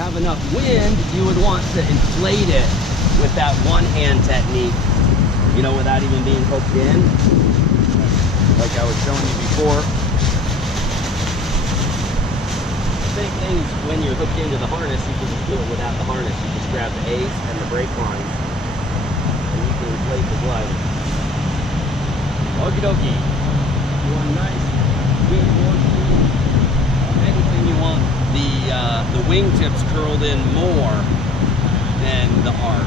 have enough wind, you would want to inflate it with that one-hand technique, you know, without even being hooked in, like I was showing you before. Same thing as when you're hooked into the harness, you can just do it without the harness. You just grab the A's and the brake lines, and you can inflate the glider. Okie dokie. You want a nice, good horseshoe. Anything you want the wingtips curled in more than the arc.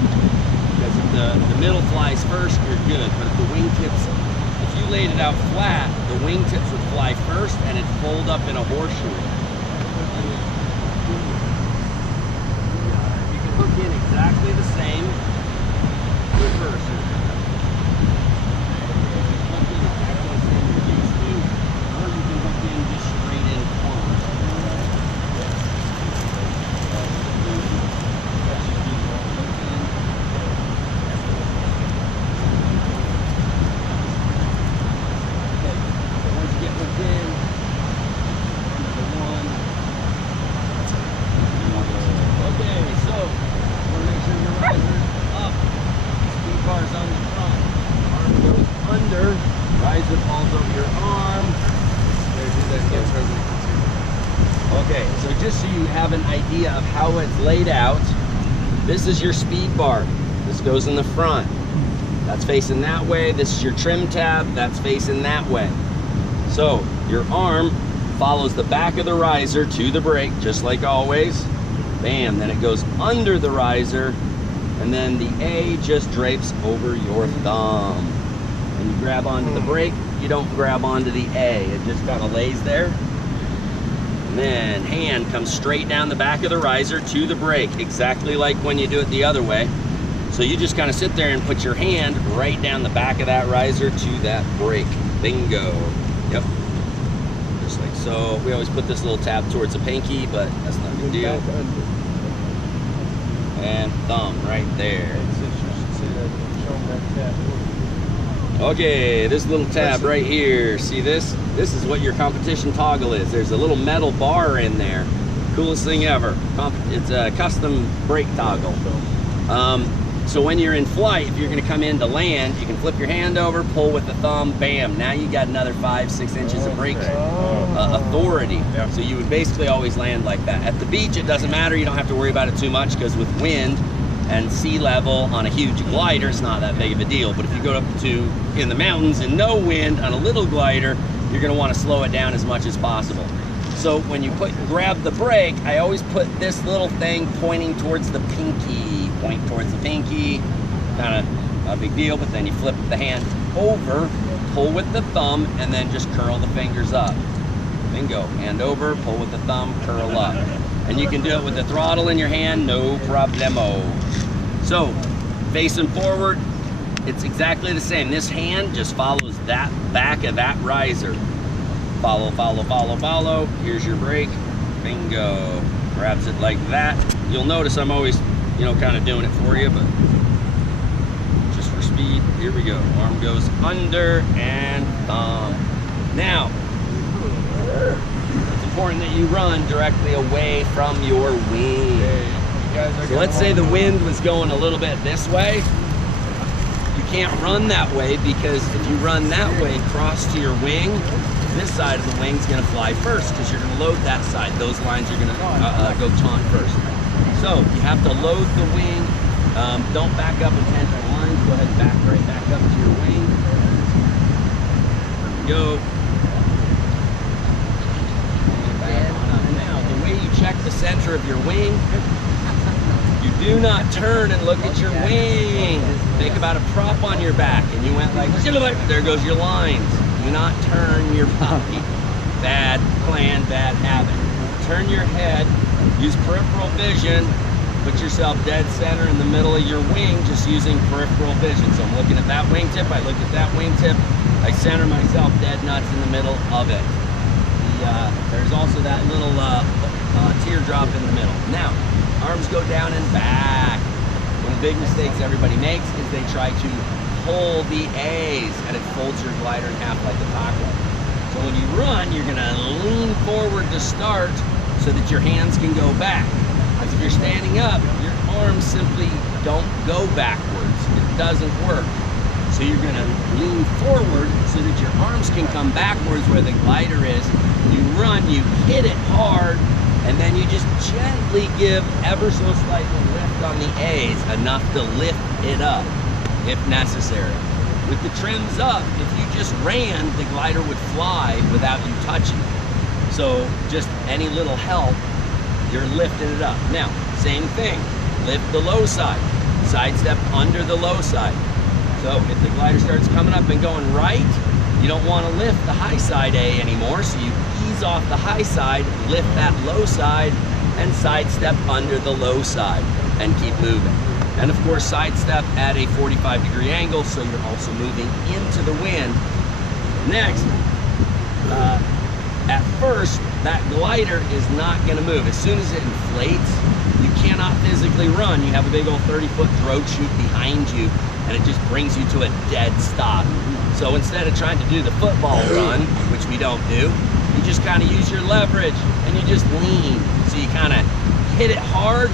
Because if the middle flies first, you're good. But if the wingtips, if you laid it out flat, the wingtips would fly first and it'd fold up in a horseshoe. You can hook in exactly the same reverse. Riser falls over your arm. Okay, so just so you have an idea of how it's laid out, this is your speed bar. This goes in the front. That's facing that way. This is your trim tab. That's facing that way. So your arm follows the back of the riser to the brake, just like always. Bam, then it goes under the riser, and then the A just drapes over your thumb. And you grab onto the brake, you don't grab onto the A. It just kind of lays there. And then hand comes straight down the back of the riser to the brake, exactly like when you do it the other way. So you just kind of sit there and put your hand right down the back of that riser to that brake. Bingo. Yep. Just like so. We always put this little tab towards the pinky, but that's not a big deal. And thumb right there. Okay, this little tab right here, see this? This is what your competition toggle is. There's a little metal bar in there. Coolest thing ever. It's a custom brake toggle. So when you're in flight, if you're gonna come in to land, you can flip your hand over, pull with the thumb, bam. Now you got another 5-6 inches of brake authority. Yeah. So you would basically always land like that. At the beach, it doesn't matter. You don't have to worry about it too much because with wind and sea level on a huge glider, it's not that big of a deal. But if you go up to in the mountains and no wind on a little glider, you're gonna wanna slow it down as much as possible. So when you grab the brake, I always put this little thing pointing towards the pinky. Point towards the pinky, kind of a big deal, but then you flip the hand over, pull with the thumb, and then just curl the fingers up. Bingo, hand over, pull with the thumb, curl up. And you can do it with the throttle in your hand, no problemo. So, facing forward, it's exactly the same. This hand just follows that back of that riser. Follow, follow, follow, follow. Here's your brake. Bingo. Grabs it like that. You'll notice I'm always, you know, kind of doing it for you, but just for speed. Here we go. Arm goes under and thumb. Now, it's important that you run directly away from your wing. So let's say the wind was going a little bit this way. You can't run that way because if you run that way cross to your wing, this side of the wing is going to fly first because you're going to load that side. Those lines are going to go taunt first. So you have to load the wing. Don't back up in tangent lines. Go ahead and back right back up to your wing. There we go. Back on up. Now, the way you check the center of your wing, you do not turn and look at your wing. Think about a prop on your back, and you went like, there goes your lines. Do not turn your body. Bad plan, bad habit. Turn your head, use peripheral vision, put yourself dead center in the middle of your wing, just using peripheral vision. So I'm looking at that wingtip, I look at that wingtip, I center myself dead nuts in the middle of it. There's also that little teardrop in the middle. Now, arms go down and back. One of the big mistakes everybody makes is they try to pull the A's and it folds your glider in half like a taco. So when you run, you're gonna lean forward to start so that your hands can go back. I've if you're standing up, your arms simply don't go backwards. It doesn't work. So you're gonna lean forward so that your arms can come backwards where the glider is. You run, you hit it hard, and then you just gently give ever so slightly lift on the A's, enough to lift it up if necessary. With the trims up, if you just ran, the glider would fly without you touching it. So just any little help, you're lifting it up. Now, same thing, lift the low side, sidestep under the low side. So if the glider starts coming up and going right, you don't want to lift the high side A anymore, so you ease off the high side, lift that low side, and sidestep under the low side, and keep moving. And of course, sidestep at a 45-degree angle, so you're also moving into the wind. Next, at first, that glider is not going to move. As soon as it inflates, you cannot physically run. You have a big old 30-foot drogue chute behind you, and it just brings you to a dead stop. So instead of trying to do the football run, which we don't do, you just kind of use your leverage and you just lean. So you kind of hit it hard,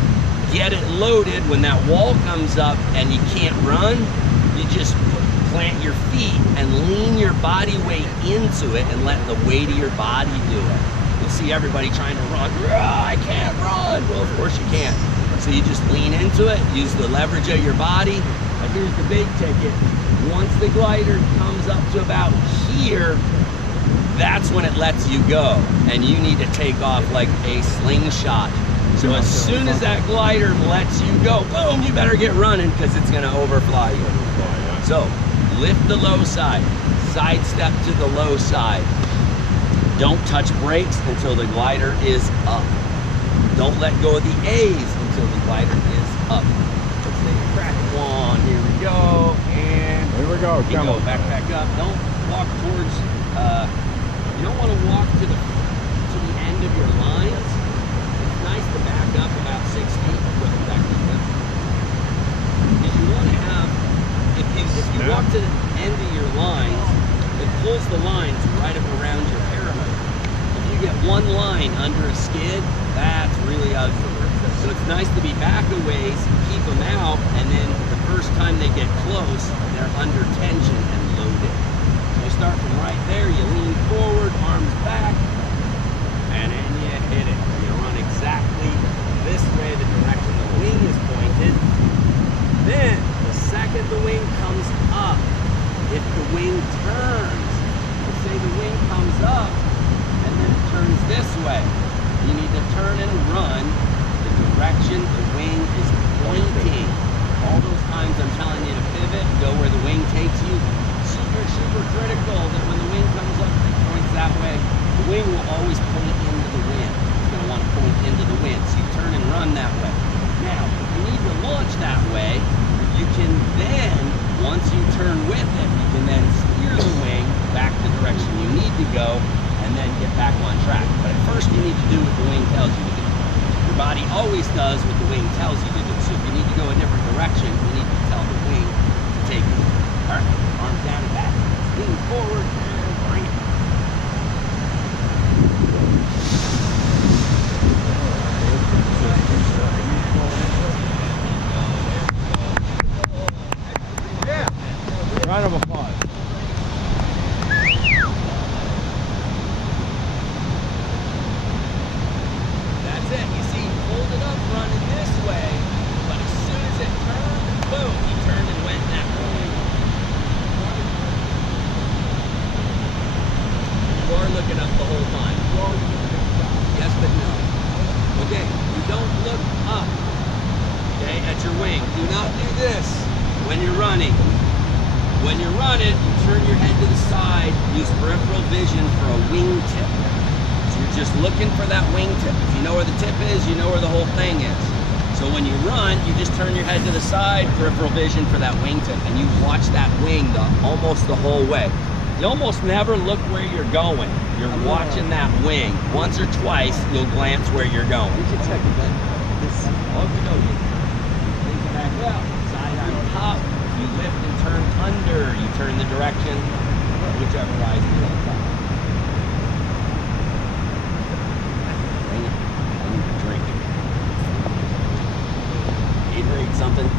get it loaded. When that wall comes up and you can't run, you just plant your feet and lean your body weight into it and let the weight of your body do it. You'll see everybody trying to run. I can't run. Well, of course you can't. So you just lean into it, use the leverage of your body. But here's the big ticket. Once the glider comes up to about here, that's when it lets you go. And you need to take off like a slingshot. So as soon as that glider lets you go, boom, you better get running because it's going to overfly you. So lift the low side, sidestep to the low side. Don't touch brakes until the glider is up. Don't let go of the A's until the glider is up. Let's take a crack one. Here we go. And here we go. Come on. Back up. Don't walk towards, you don't want to walk to the end of your lines. It's nice to back up about 6 feet with effective lift. Because you want to have, if you walk to the end of your lines, it pulls the lines right up around your pyramid. If you get one line under a skid, that's really ugly. So it's nice to be back a ways, keep them out, and then the first time they get close, they're under tension and loaded. So you start from right there, you lean forward, arms back, and then you hit it. You run exactly this way, the direction the wing is pointed. Then, the second the wing comes up, if the wing turns, let's say the wing comes up, and then it turns this way. You need to turn and run the direction the wing is pointing. All those times I'm telling you to pivot, go where the wing takes you. Super, super critical that when the wing comes up and points that way, the wing will always point into the wind. It's going to want to point into the wind, so you turn and run that way. Now, if you need to launch that way, you can then, once you turn with it, you can then steer the wing back the direction you need to go, and then get back on track. But at first you need to do what the wing tells you to do. Your body always does what the wing tells you to do. So if you need to go a different direction, you need to tell the wing to take you. All right, arms down and back, lean forward, and bring it. Yeah. Round of applause. Looking up the whole time. Yes, but no. Okay, you don't look up, okay, at your wing. Do not do this when you're running. When you're running, you turn your head to the side, use peripheral vision for a wing tip. So you're just looking for that wing tip. If you know where the tip is, you know where the whole thing is. So when you run, you just turn your head to the side, peripheral vision for that wing tip, and you watch that wing almost the whole way. You almost never look where you're going. You're watching that wing. Once or twice, you'll glance where you're going. We can check it. Okey-dokey. Think back up. Side on top. You lift and turn under. You turn the direction, whichever rise you want to. Bring it. I need to drink it. something.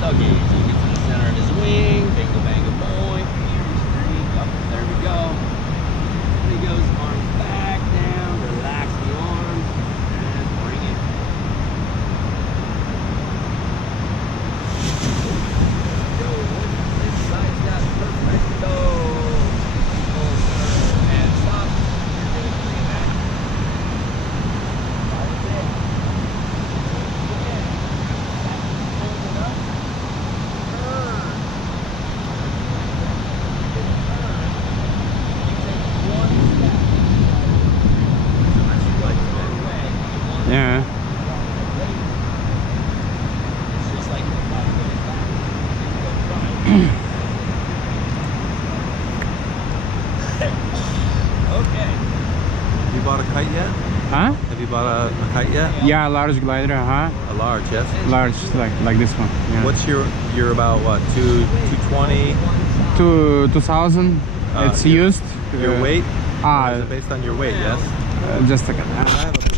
Doggy. So he gets to the center of his wing, bingo, bango, boing. Up, there we go. And he goes arms back, down, relax the arms, and bring it. Go, this side, that's perfecto. And stop. You're going to bring it back. Yeah. It's just like okay. Have you bought a kite yet? Huh? Have you bought a kite yet? Yeah, large glider, huh? A large, yes. Large, like this one. Yeah. What's you're about what, 220? 2000. It's your- used. Your weight? Is Ah, it based on your weight, yes? just a second. I have a